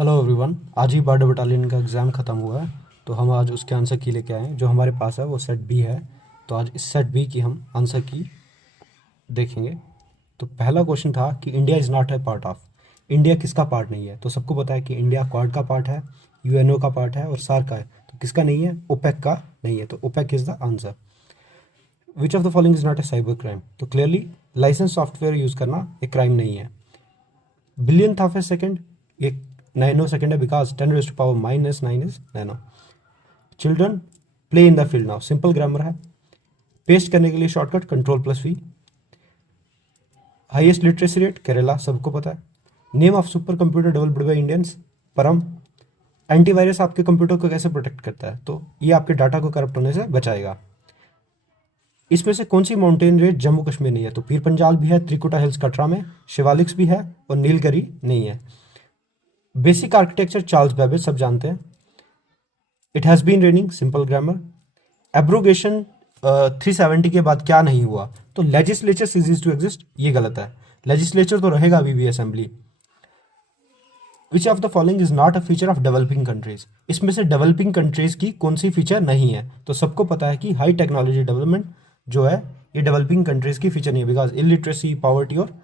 Hello everyone. आज ही border battalion का exam ख़त्म हुआ है, तो हम आज उसके आंसर की लेके आए हैं। जो हमारे पास है वो सेट बी है, तो आज इस सेट बी की हम आंसर की देखेंगे। तो पहला क्वेश्चन था कि India is not A part of. India किसका पार्ट नहीं है? तो सबको पता है कि इंडिया क्वाड का पार्ट है, यूएनओ का पार्ट है और सार्क का है। तो किसका नहीं है? ओपेक का नहीं है। तो OPEC is the answer. Which of the following is not a cyber crime? तो क्लियरली लाइसेंस सॉफ्टवेयर यूज़ करना एक क्राइम नहीं है। बिलियन ऑफ ए सेकेंड ये नैनो सेकेंड है, because 10⁻⁻⁹ is nano. Children play in the field now, simple grammar है। Paste करने के लिए shortcut Ctrl+V। Highest literacy rate Kerala, सबको पता है। Name of super computer developed by Indians, Param. Antivirus आपके कंप्यूटर को कैसे प्रोटेक्ट करता है? तो ये आपके डाटा को करप्ट होने से बचाएगा। इसमें से कौन सी माउंटेन रेंज जम्मू कश्मीर नहीं है? तो पीर पंजाल भी है, त्रिकुटा हिल्स कटरा में, शिवालिक्स भी है और नीलगिरी नहीं है। बेसिक आर्किटेक्चर चार्ल्स बेबेज, सब जानते हैं। It has been raining, simple grammar. Abrogation 370 के बाद क्या नहीं हुआ? तो लेजिस्लेचर सीजीज टू एग्जिस्ट, ये गलत है। लेजिस्लेचर तो रहेगा अभी भी, assembly. Which of the following is not a feature of developing countries? इसमें से डेवलपिंग कंट्रीज की कौन सी फीचर नहीं है? तो सबको पता है कि हाई टेक्नोलॉजी डेवलपमेंट जो है ये डेवलपिंग कंट्रीज की फीचर नहीं है, बिकॉज इलिटरेसी, पॉवर्टी और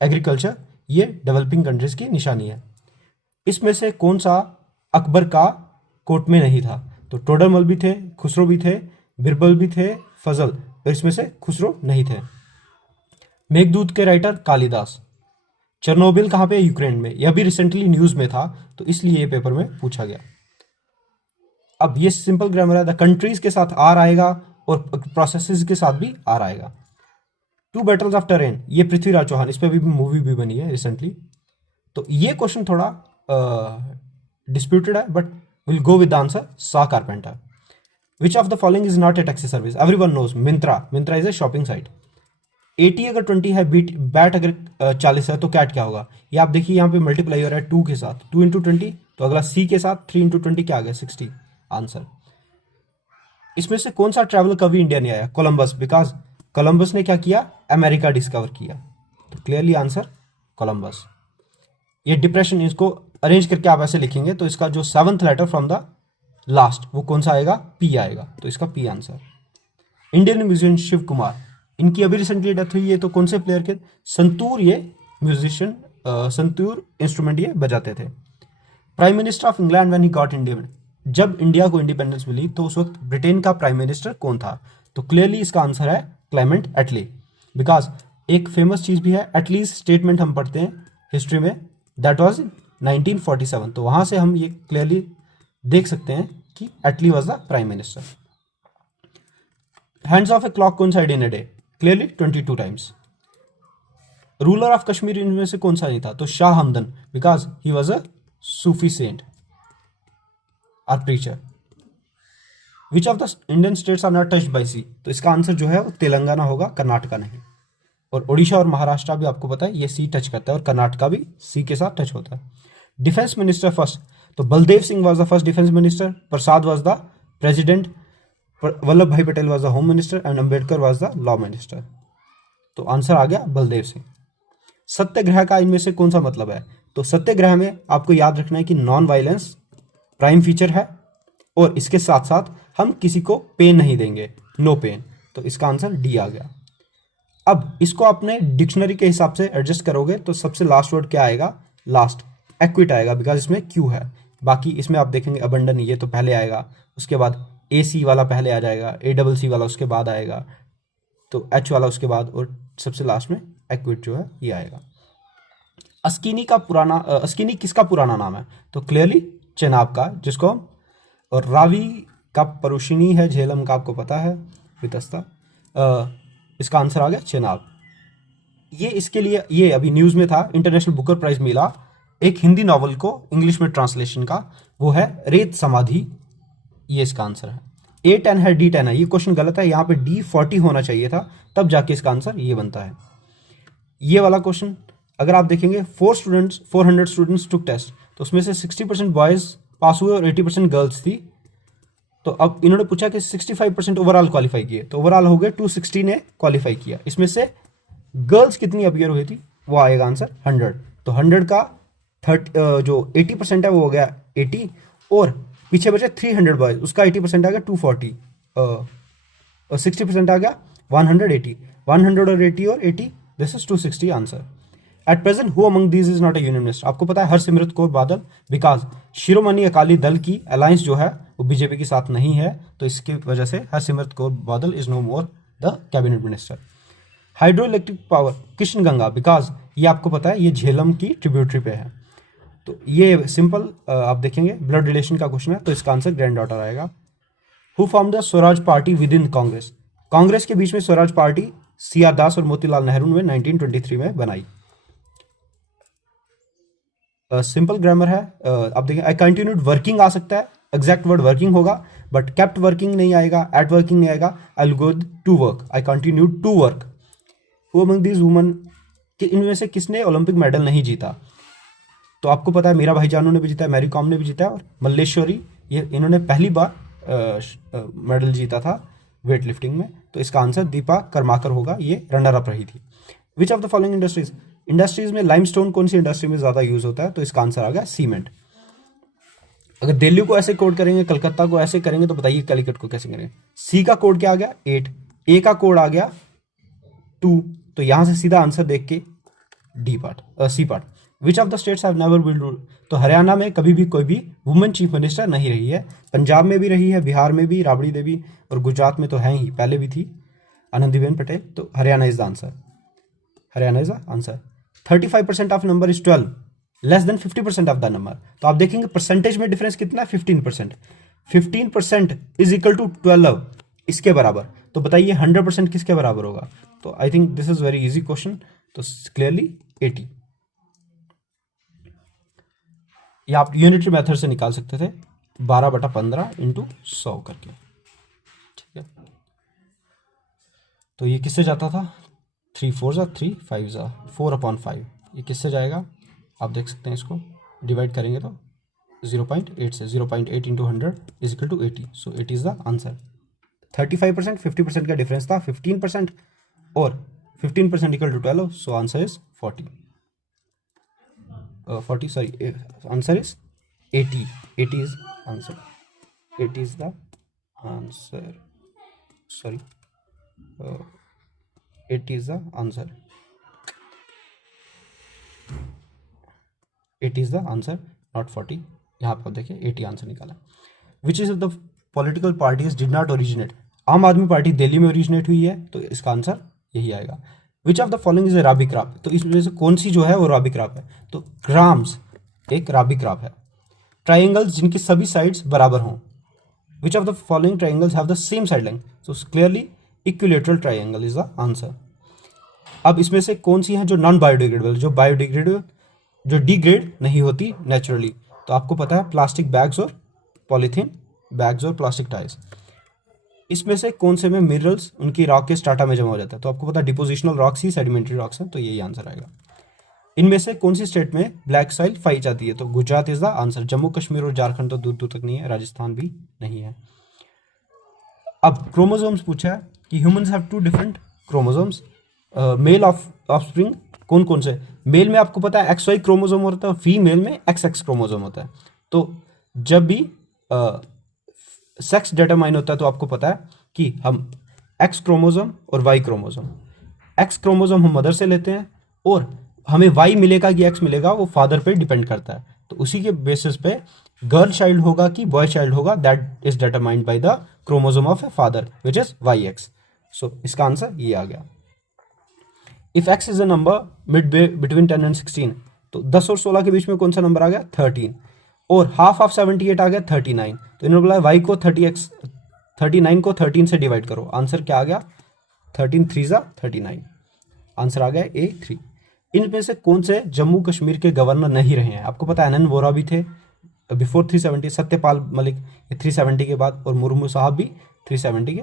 एग्रीकल्चर ये डेवलपिंग कंट्रीज की निशानी है। इसमें से कौन सा अकबर का कोर्ट में नहीं था? तो टोडरमल भी थे, खुसरो भी थे, बिरबल भी थे, फजल, और इसमें से खुसरो नहीं थे। मेघदूत के राइटर कालिदास। चेरनोबिल कहाँ पे? यूक्रेन में। यह भी रिसेंटली न्यूज में था, तो इसलिए ये पेपर में पूछा गया। अब ये सिंपल ग्रामर है। द कंट्रीज के साथ आर आएगा और प्रोसेसेस के साथ भी आर आएगा। टू बैटल्स ऑफ टेरेन, ये पृथ्वीराज चौहान, इस पर भी मूवी भी बनी है रिसेंटली। तो ये क्वेश्चन थोड़ा डिस्प्यूटेड है, but will go with the answer सा carpenter. Which of the following is not a taxi service? Everyone knows Myntra. Myntra is a shopping site. 80 अगर 20 है, बैट अगर 40 है, तो कैट क्या होगा? ये आप देखिए यहाँ पे मल्टीप्लाई हो रहा है 2 के साथ, 2 इंटू 20, तो अगला सी के साथ 3 इंटू 20 क्या आ गया? 60 आंसर। इसमें से कौन सा ट्रैवल कभी इंडिया नहीं आया? कोलंबस, बिकॉज कोलंबस ने क्या किया? अमेरिका डिस्कवर किया। तो क्लियरली आंसर कोलंबस। ये डिप्रेशन, इसको अरेंज करके आप ऐसे लिखेंगे तो इसका जो 7th letter from the last वो कौन सा आएगा? पी आएगा, तो इसका P answer. Indian musician Shiv Kumar, इनकी अभी रिसेंटली डेथ हुई है, तो कौन से प्लेयर के? संतूर, ये म्यूजिशियन संतूर इंस्ट्रूमेंट ये बजाते थे। Prime minister of England when he got India, जब इंडिया को इंडिपेंडेंस मिली तो उस वक्त ब्रिटेन का प्राइम मिनिस्टर कौन था? तो क्लियरली इसका आंसर है क्लेमेंट एटली, बिकॉज एक फेमस चीज भी है, एटलीस्ट स्टेटमेंट हम पढ़ते हैं हिस्ट्री में, दैट वाज 1947। तो वहां से हम ये क्लियरली देख सकते हैं कि Attlee was the prime minister. Hands of a clock कौन सा in a day? Clearly 22 times. Ruler of Kashmir इनमें से कौन सा नहीं था? तो Shah Hamdan, because he was a Sufi saint और preacher. Which of the Indian states are not touched by sea? तो इसका आंसर जो है वो तेलंगाना होगा, कर्नाटका नहीं। और ओडिशा और महाराष्ट्र भी आपको पता है ये सी टच करता है, और कर्नाटका भी सी के साथ टच होता है। डिफेंस मिनिस्टर फर्स्ट, तो Baldev Singh was the first defence minister, Prasad was the president, Vallabhbhai Patel was the home minister and Ambedkar was the law minister. तो आंसर आ गया बलदेव सिंह। सत्याग्रह का इनमें से कौन सा मतलब है? तो सत्याग्रह में आपको याद रखना है कि नॉन वायलेंस प्राइम फीचर है, और इसके साथ साथ हम किसी को पेन नहीं देंगे, नो पेन। तो इसका आंसर डी आ गया। अब इसको आपने डिक्शनरी के हिसाब से एडजस्ट करोगे तो सबसे लास्ट वर्ड क्या आएगा? लास्ट एक्विट आएगा, बिकॉज इसमें क्यू है। बाकी इसमें आप देखेंगे अबंडन, ये तो पहले आएगा, उसके बाद ए सी वाला पहले आ जाएगा, ए डबल सी वाला उसके बाद आएगा, तो एच वाला उसके बाद, और सबसे लास्ट में एक्विट जो है ये आएगा। अस्किनी किसका पुराना नाम है? तो क्लियरली चेनाब का, जिसको, और रावी का परुशिनी है, झेलम का आपको पता है, वितस्ता। इसका आंसर आ गया चेनाब। ये इसके लिए ये अभी न्यूज में था, इंटरनेशनल बुकर प्राइज मिला एक हिंदी नॉवल को इंग्लिश में ट्रांसलेशन का, वो है रेत समाधि, ये इसका आंसर है। A10 है, D10 है, ये क्वेश्चन गलत है, यहाँ पे D40 होना चाहिए था, तब जाके इसका आंसर ये बनता है। ये वाला क्वेश्चन अगर आप देखेंगे 400 स्टूडेंट्स टुक टेस्ट, तो उसमें से 60% बॉयज पास हुए और 80% गर्ल्स थी। तो अब इन्होंने पूछा कि 65% ओवरऑल क्वालिफाई किए, तो ओवरऑल हो गए 260 ने क्वालिफाई किया। इसमें से गर्ल्स कितनी अपियर हुई थी? वो आएगा आंसर 100। तो 100 का जो 80% है वो हो गया 80, और पीछे बचे 300 बॉयज, उसका 80% आ गया 240, और 60% आ गया 180, 100 और 80 और 80, this is 260 answer. At present who among these is not a union minister, आपको पता है हरसिमरत कौर बादल, बिकॉज शिरोमणि अकाली दल की अलायंस जो है वो बीजेपी के साथ नहीं है, तो इसकी वजह से Harsimrat Kaur Badal is no more the cabinet minister. Hydro electric power Krishna Ganga, because ये आपको पता है ये झेलम की ट्रिब्यूटरी पे है, तो ये सिंपल आप देखेंगे ब्लड रिलेशन का क्वेश्चन है, तो इसका आंसर ग्रैंड डॉटर आएगा। Who form the Swaraj party with in Congress, Congress के बीच में स्वराज पार्टी सी आर दास और मोतीलाल नेहरू ने 1923 में बनाई। सिंपल ग्रामर है, आप देखें आई कंटिन्यूड वर्किंग आ सकता है, एग्जैक्ट वर्ड वर्किंग होगा, बट केप्ट वर्किंग नहीं आएगा, एट वर्किंग नहीं आएगा, I will go to work, I continued to work. Who among these woman, कि इनमें से किसने ओलंपिक मेडल नहीं जीता, तो आपको पता है मीरा भाई जानू ने भी जीता है, मैरी कॉम ने भी जीता है, और मल्लेश्वरी, ये इन्होंने पहली बार मेडल जीता था वेट लिफ्टिंग में, तो इसका आंसर दीपा कर्माकर होगा, ये रनर अप रही थी। विच of the following industries, industries में लाइमस्टोन कौन सी इंडस्ट्री में ज्यादा यूज होता है, तो इसका आंसर आ गया सीमेंट। अगर दिल्ली को ऐसे कोड करेंगे, कलकत्ता को ऐसे करेंगे, तो बताइए कैलिकट को कैसे करेंगे। सी का कोड क्या आ गया 8, ए का कोड आ गया 2, तो यहां से सीधा आंसर देख के D part C part. Which of the states have never been ruled, तो हरियाणा में कभी भी कोई भी वुमेन चीफ मिनिस्टर नहीं रही है, पंजाब में भी रही है, बिहार में भी राबड़ी देवी, और गुजरात में तो है ही, पहले भी थी आनंदीबेन पटेल, तो Haryana is the answer, Haryana is the answer. 35% of number is 12, less than 50% of the number, तो आप देखेंगे परसेंटेज में डिफरेंस कितना है 15%, 15% इज इक्वल टू 12, इसके बराबर, तो बताइए 100% किसके बराबर होगा, तो I think this is very easy question, तो क्लियरली 80। ये आप यूनिटरी मेथड से निकाल सकते थे, 12/15 इंटू 100 करके, ठीक है। तो ये किससे जाता था, 3 4 3 5 4/5, ये किससे जाएगा, आप देख सकते हैं, इसको डिवाइड करेंगे तो 0.8 से, 0.8 into 100 is equal to 80, so 80 is the answer. 35% 50% का डिफरेंस था, 15% और 15% equal to 12, so answer is 40, sorry answer is 80, 80 is answer, 80 is the answer, sorry 80 is the answer, 80 is the answer not 40, यहाँ पर देखिए 80 answer निकाला। Which is the political parties did not originate, Aam Aadmi party Delhi में originate हुई है, तो इसका answer यही आएगा। Which of the following is a rabi crop, तो इसमें से कौन सी जो है वो राबी क्रॉप है, तो ग्राम्स एक राबी क्रॉप है। ट्राइंगल्स जिनकी सभी साइड्स बराबर हों, which of the following triangles have the same side length, तो clearly equilateral triangle is the answer. अब इसमें से कौन सी है जो नॉन बायोडिग्रेडेबल, जो बायोडिग्रेडेबल, जो डिग्रेड नहीं होती नेचुरली, तो आपको पता है प्लास्टिक बैग्स और पॉलीथीन बैग्स और प्लास्टिक टाइल्स। इसमें से कौन से में मिनरल्स उनकी रॉक के स्ट्राटा में जमा हो जाता है, तो आपको पता है डिपोजिशनल रॉक्स ही सेडिमेंट्री रॉक्स हैं, तो यही आंसर आएगा। इनमें से कौन सी स्टेट में ब्लैक सॉइल पाई जाती है, तो Gujarat is the answer. Jammu Kashmir और झारखंड तो दूर दूर तक नहीं है, राजस्थान भी नहीं है। अब क्रोमोसोम्स पूछा है कि humans have 2 different chromosomes, male offspring कौन कौन से, मेल में आपको पता है XY क्रोमोसोम होता है, फीमेल में XX क्रोमोसोम होता है। तो जब भी सेक्स डिटरमाइन होता है तो आपको पता है कि हम X क्रोमोसोम और Y क्रोमोसोम, X क्रोमोसोम हम मदर से लेते हैं और हमें Y मिलेगा कि X मिलेगा वो फादर पे डिपेंड करता है, तो उसी के बेसिस पे गर्ल चाइल्ड होगा कि बॉय चाइल्ड होगा, that is determined by the chromosome of a father which is YX, सो इसका आंसर ये आ गया। If X is a number mid between 10 and 16, तो 10 और 16 के बीच में कौन सा नंबर आ गया 13, और हाफ ऑफ 78 आ गया 39, तो इन्होंने बोला Y को 39 को 13 से डिवाइड करो, आंसर क्या आ गया 13 3 39, आंसर आ गया A3। इनमें से कौन से जम्मू कश्मीर के गवर्नर नहीं रहे हैं, आपको पता है NN वोरा भी थे बिफोर 370, सत्यपाल मलिक ये 370 के बाद, और मुर्मू साहब भी 370 के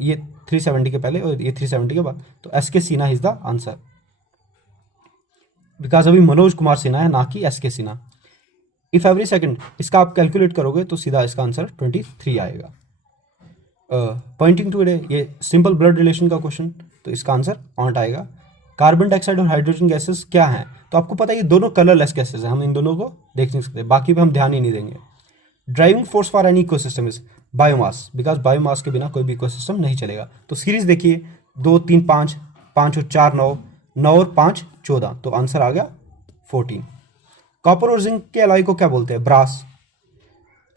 ये 370 के पहले और ये 370 के बाद, तो SK Sinha is the answer, because अभी मनोज कुमार सिन्हा है ना कि SK Sinha. If every second, इसका आप कैलकुलेट करोगे तो सीधा इसका आंसर 23 आएगा। पॉइंटिंग टू डे, ये सिंपल ब्लड रिलेशन का क्वेश्चन, तो इसका आंसर ऑन्ट आएगा। कार्बन डाइऑक्साइड और हाइड्रोजन गैसेस क्या हैं? तो आपको पता है ये दोनों कलरलेस गैसेस हैं, हम इन दोनों को देख नहीं सकते, बाकी पे हम ध्यान ही नहीं देंगे। Driving force for any ecosystem is biomass, because biomass के बिना कोई भी इकोसिस्टम नहीं चलेगा। तो सीरीज देखिए, 2 3 5, 5 और 4 9, 9 और 5 14, तो आंसर आ गया 14। कॉपर और जिंक के अलॉय को क्या बोलते हैं? Brass.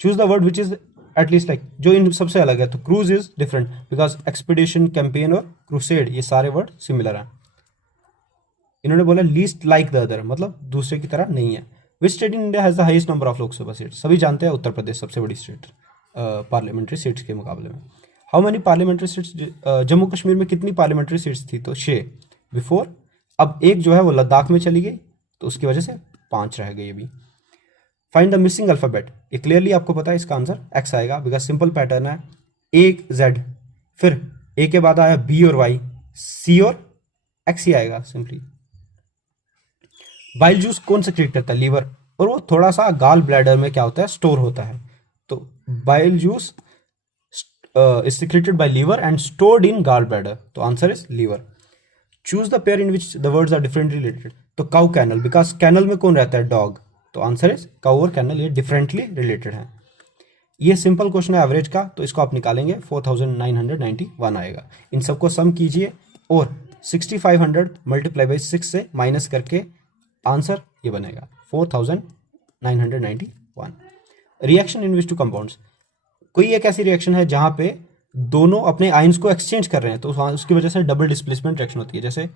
Choose the word which is at least like, जो इन सबसे अलग है। तो cruise is different because expedition, campaign और क्रूसेड ये सारे वर्ड सिमिलर हैं। इन्होंने बोला लीस्ट लाइक द अदर, मतलब दूसरे की तरह नहीं है। Which state in India has the highest number of Lok Sabha seat? सभी जानते हैं उत्तर प्रदेश सबसे बड़ी स्टेट पार्लियामेंट्री सीट्स के मुकाबले में। How many parliamentary seats? Jammu Kashmir में कितनी पार्लियामेंट्री सीट्स थी? तो 6 बिफोर। अब एक जो है वो लद्दाख में चली गई, तो उसकी वजह से 5 रह गई अभी। फाइंड द मिसिंग अल्फाबेट, ये क्लियरली आपको पता है इसका आंसर एक्स आएगा, बिकॉज सिंपल पैटर्न है, ए जेड, फिर ए के बाद आया बी और वाई, सी और एक्स ही आएगा सिंपली। बाइल जूस कौन सेक्रेट करता है? लीवर, और वो थोड़ा सा गाल ब्लैडर में क्या होता है? स्टोर होता है। तो bile juice is secreted by liver and stored in gall bladder, तो answer is liver. Choose the pair in which the words are differently related. तो काउ कैनल, बिकॉज कैनल में कौन रहता है? डॉग, तो आंसर इज काउ और kennel, ये differently related है। ये सिंपल क्वेश्चन है एवरेज का, तो इसको आप निकालेंगे 4991 आएगा। इन सबको सम कीजिए और 6500 मल्टीप्लाई बाई 6 से माइनस करके आंसर ये बनेगा 4991। Reaction in which two compounds, कोई एक ऐसी रिएक्शन है जहां पे दोनों अपने आयंस को एक्सचेंज कर रहे हैं, तो उसकी वजह से डबल डिस्प्लेसमेंट रिएक्शन होती है। जैसे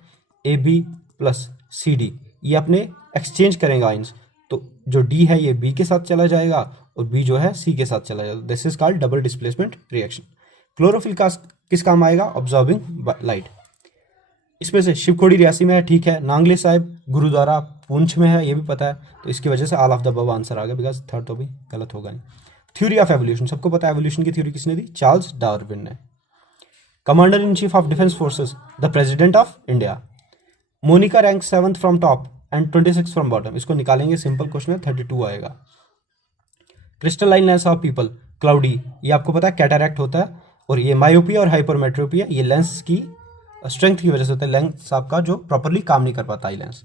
AB प्लस CD, ये अपने एक्सचेंज करेंगे आयंस, तो जो D है ये B के साथ चला जाएगा और B जो है C के साथ चला जाएगा। This is called double displacement reaction. Chlorophyll का किस काम आएगा? Absorbing light. इसमें से शिवखोड़ी रियासी में है, ठीक है, नांगले साहिब गुरुद्वारा पुंछ में है, ये भी पता है, तो इसकी वजह से all of the above answer आ गया, बिकॉज थर्ड तो भी गलत होगा नहीं। थ्योरी ऑफ एवोल्यूशन, सबको पता है एवोल्यूशन की थ्योरी किसने दी? चार्ल्स डार्विन ने। Commander in chief of defence forces, the president of India. Monica rank 7th from top and 26 from bottom, इसको निकालेंगे, सिंपल क्वेश्चन है, 32 आएगा। Crystalline lens of people, cloudy, ये आपको पता है कैटरैक्ट होता है, और ये मायोपिया और हाइपरमेट्रोपिया ये लेंस की स्ट्रेंथ की वजह से होता है, लेंस आपका जो प्रॉपरली काम नहीं कर पाता आई लेंस।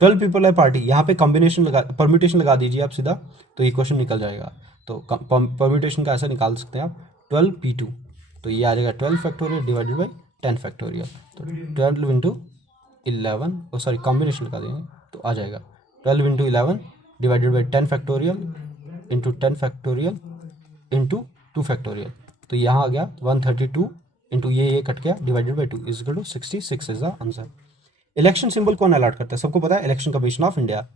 12 पीपल है पार्टी, यहाँ पे कॉम्बिनेशन लगा, परम्यूटेशन लगा दीजिए आप सीधा, तो ये क्वेश्चन निकल जाएगा। तो परम्यूटेशन का ऐसा निकाल सकते हैं आप 12p2, तो ये आ जाएगा 12 फैक्टोरियल डिवाइडेड बाई 10 फैक्टोरियल, तो 12 इंटू 11, सॉरी कॉम्बिनेशन लगा देंगे तो आ जाएगा 12 into 11 divided by 10 factorial into 10 factorial into 2 factorial, तो यहाँ आ गया 132 इंटू ये कट गया divided by 2 is equal to 66 is the answer. Election symbol कौन अलॉट करता है? सबको पता है, election commission of India.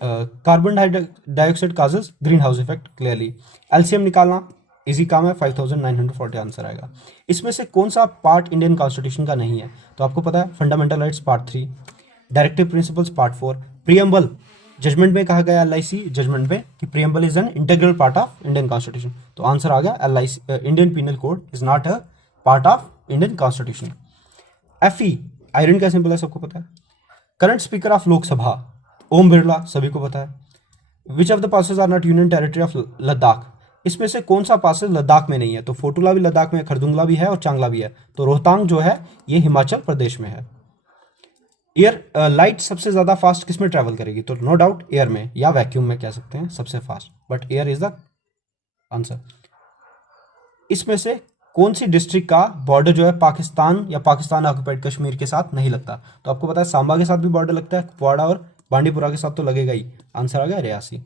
Carbon dioxide causes greenhouse effect, clearly. LCM निकालना इजी काम है, 5940 आंसर आएगा। इसमें से कौन सा पार्ट इंडियन कॉन्स्टिट्यूशन का नहीं है? तो आपको पता है fundamental rights part 3, directive principles part 4, preamble judgement में कहा गया LIC जजमेंट में कि preamble is an integral part of Indian constitution, तो आंसर आ गया LIC, Indian penal code is not a part of Indian constitution. FE iron का symbol है, सबको पता है। Current speaker of Lok Sabha Om Birla, सभी को पता है। विच of the passes are not union territory of Ladakh, इसमें से कौन सा पासेस लद्दाख में नहीं है? तो फोटुला भी लद्दाख में है, खरदुंगला भी है और चांगला भी है, तो रोहतांग जो है ये हिमाचल प्रदेश में है। एयर लाइट सबसे ज्यादा फास्ट किस में ट्रैवल करेगी? तो नो डाउट एयर में, या वैक्यूम में कह सकते हैं सबसे fast, but air is the answer. इसमें से कौन सी डिस्ट्रिक्ट का बॉर्डर जो है पाकिस्तान या पाकिस्तान ऑक्युपाइड कश्मीर के साथ नहीं लगता? तो आपको पता है सांबा के साथ भी बॉर्डर लगता है, कुपवाड़ा और बांडीपुरा के साथ तो लगेगा ही, आंसर आ गया रियासी।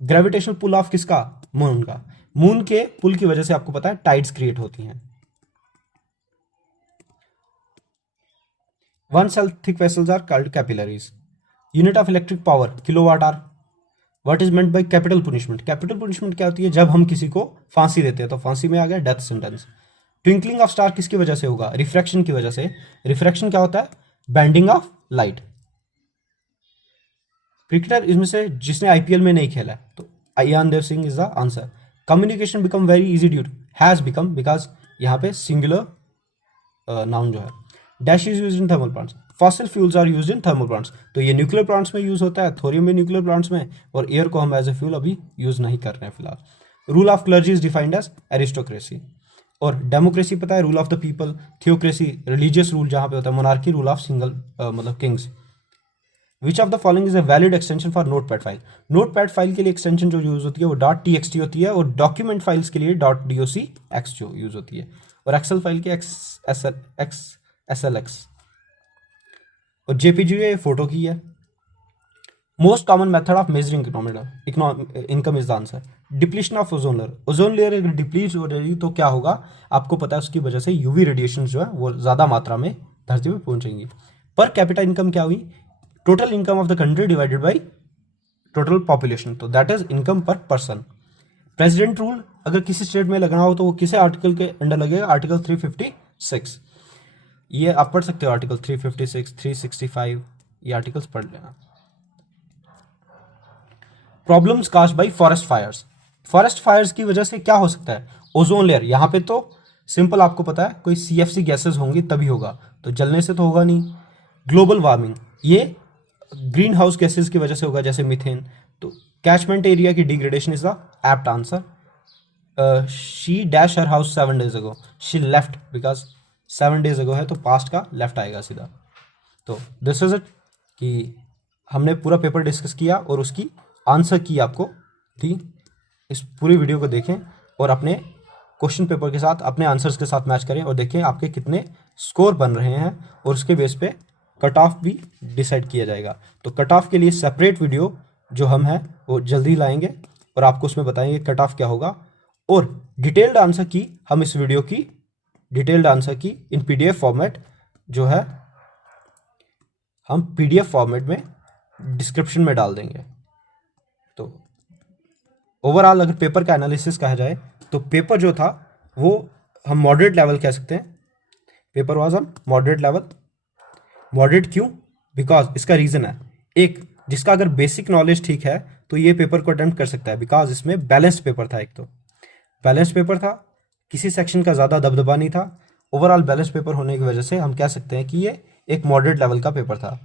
ग्रेविटेशनल पुल ऑफ किसका? मून का। मून के पुल की वजह से आपको पता है टाइड्स क्रिएट होती हैं। One cell thick vessels are called capillaries. Unit of electric power kilowatt hour. What is meant by capital punishment? Capital punishment क्या होती है? जब हम किसी को फांसी देते हैं, तो फांसी में आ गया death sentence. Twinkling of star किसकी वजह से होगा? रिफ्रैक्शन की वजह से। रिफ्रैक्शन क्या होता है? Bending of light. क्रिकेटर इसमें से जिसने IPL में नहीं खेला है, तो Ian Dev Singh is the answer. Communication become very easy due has become, because यहाँ पे सिंगुलर नाउन जो है। Dash is use in thermal plants. Fossil fuels are use in thermal plants, तो ये न्यूक्लियर प्लांट्स में यूज होता है, थोरियम में न्यूक्लियर प्लांट्स में, और एयर को हम एज ए फ्यूल अभी यूज नहीं कर रहे हैं फिलहाल। Rule of clergy is defined as aristocracy. और डेमोक्रेसी पता है, rule of the people, theocracy religious rule जहाँ पे होता है, मोनार्की रूल ऑफ सिंगल मतलब kings. Which of the following is a valid extension for notepad file. Notepad file के लिए एक्सटेंशन जो यूज होती है वो .txt होती है, और डॉक्यूमेंट फाइल्स के लिए .docx जो यूज होती है, और एक्सेल फाइल की SLX, और जेपीजी ये फोटो की है। Most common method of measuring income is the answer. Depletion of ozone layer. Ozone layer अगर डिप्लीट हो रही तो क्या होगा आपको पता है, उसकी वजह से यूवी रेडिएशन जो है वो ज़्यादा मात्रा में धरती पे पहुंचेंगी। पर कैपिटा इनकम क्या हुई, total income of the country divided by total population, तो दैट इज इनकम पर पर्सन। प्रेसिडेंट रूल अगर किसी स्टेट में लगना हो तो वो किसे आर्टिकल के अंडर लगेगा, आर्टिकल 356। ये आप पढ़ सकते हो, आर्टिकल 356, 365, ये आर्टिकल्स पढ़ लेना। Problems caused by forest fires. Forest fires की वजह से क्या हो सकता है, ओजोन लेयर, यहाँ पे तो सिंपल आपको पता है कोई CFC गैसेस होंगी तभी होगा, तो जलने से तो होगा नहीं। ग्लोबल वार्मिंग, ये ग्रीन हाउस गैसेस की वजह से होगा, जैसे मीथेन। तो कैचमेंट एरिया की degradation is the apt answer. She dash her house 7 days ago, she left, because 7 days ago है तो पास्ट का लेफ्ट आएगा सीधा। तो दिस इज इट कि हमने पूरा पेपर डिस्कस किया और उसकी आंसर की आपको दी। इस पूरी वीडियो को देखें और अपने क्वेश्चन पेपर के साथ अपने आंसर्स के साथ मैच करें और देखें आपके कितने स्कोर बन रहे हैं, और उसके बेस पे कट ऑफ भी डिसाइड किया जाएगा। तो कट ऑफ के लिए सेपरेट वीडियो जो हम हैं वो जल्दी लाएंगे और आपको उसमें बताएंगे कट ऑफ क्या होगा, और डिटेल्ड आंसर की हम इस वीडियो की डिटेल्ड आंसर की इन PDF फॉर्मेट जो है हम PDF फॉर्मेट में डिस्क्रिप्शन में डाल देंगे। तो ओवरऑल अगर पेपर का एनालिसिस कहा जाए तो पेपर जो था वो हम मॉडरेट लेवल कह सकते हैं। Paper was on moderate level. Moderate क्यों, बिकॉज इसका रीज़न है, एक जिसका अगर बेसिक नॉलेज ठीक है तो ये पेपर को अटेम्प्ट कर सकता है, बिकॉज इसमें बैलेंस पेपर था। एक तो बैलेंस पेपर था, किसी सेक्शन का ज़्यादा दबदबा नहीं था। ओवरऑल बैलेंस पेपर होने की वजह से हम कह सकते हैं कि ये एक मॉडरेट लेवल का पेपर था।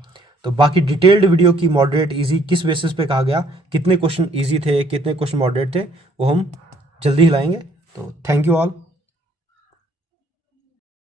तो बाकी डिटेल्ड वीडियो की मॉडरेट इजी किस बेसिस पे कहा गया, कितने क्वेश्चन इजी थे, कितने क्वेश्चन मॉडरेट थे, वो हम जल्दी ही लाएंगे। तो थैंक यू ऑल।